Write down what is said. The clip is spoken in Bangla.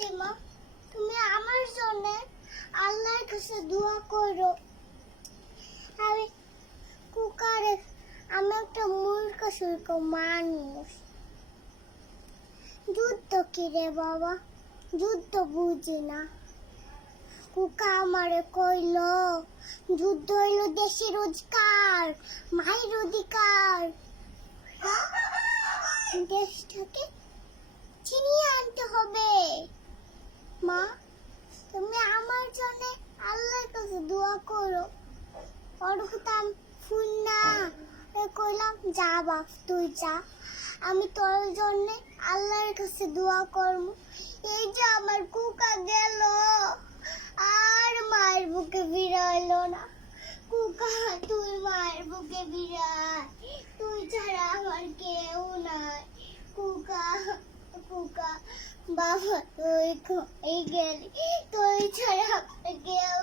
বলছি মা, তুমি আমার জন্য আল্লাহর কাছে দোয়া করো। আমি কুকারে, আমি একটা মূর্খ সুর্খ মানুষ। যুদ্ধ কি রে বাবা, যুদ্ধ বুঝি না। কুকা আমারে কইল যুদ্ধ হইল দেশের অধিকার, মায়ের অধিকার। দেশটাকে ছিনিয়ে আনতে হবে। মা, তুমি আমার জন্য আল্লাহর কাছে দোয়া করো। ওর হতাম ফুল না, কইলাম যা বাপ তুই যা, আমি তোর জন্য আল্লাহর কাছে দোয়া করব। এই যে আমার কুকা গেল, আর মায়ের বুকে ফিরাইলো না। কুকা তুই মায়ের বুকে ফিরাই, তুই ছাড়া আমার কেউ নাই। কুকা কুকা বাবা তুই কই গেলি, তুই ছাড়া আমার কেউ